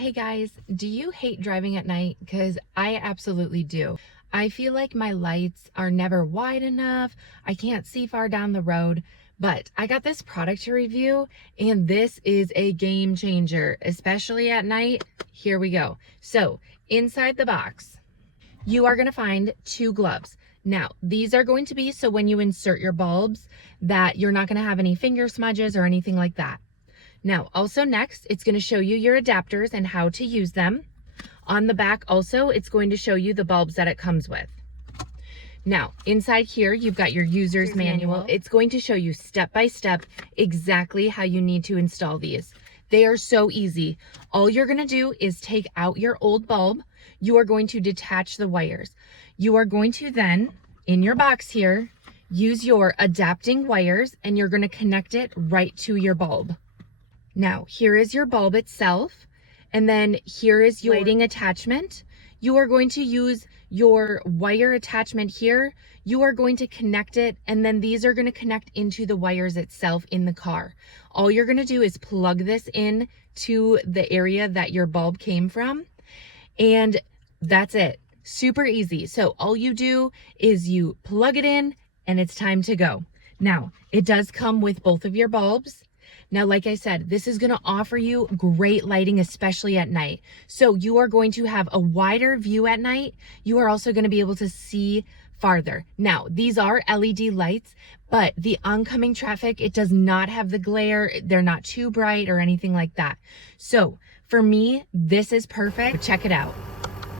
Hey guys, do you hate driving at night? Because I absolutely do. I feel like my lights are never wide enough. I can't see far down the road, but I got this product to review and this is a game changer, especially at night. Here we go. So inside the box, you are going to find two gloves. Now, these are going to be so when you insert your bulbs that you're not going to have any finger smudges or anything like that. Now, also next, it's going to show you your adapters and how to use them. On the back also, it's going to show you the bulbs that it comes with. Now, inside here, you've got your user's manual. It's going to show you step by step exactly how you need to install these. They are so easy. All you're going to do is take out your old bulb. You are going to detach the wires. You are going to then, in your box here, use your adapting wires and you're going to connect it right to your bulb. Now, here is your bulb itself, and then here is your lighting attachment. You are going to use your wire attachment here. You are going to connect it, and then these are going to connect into the wires itself in the car. All you're going to do is plug this in to the area that your bulb came from, and that's it. Super easy. So all you do is you plug it in, and it's time to go. Now, it does come with both of your bulbs. Now, like I said, this is going to offer you great lighting, especially at night. So you are going to have a wider view at night. You are also going to be able to see farther. Now, these are LED lights, but the oncoming traffic, it does not have the glare. They're not too bright or anything like that. So for me, this is perfect. Check it out.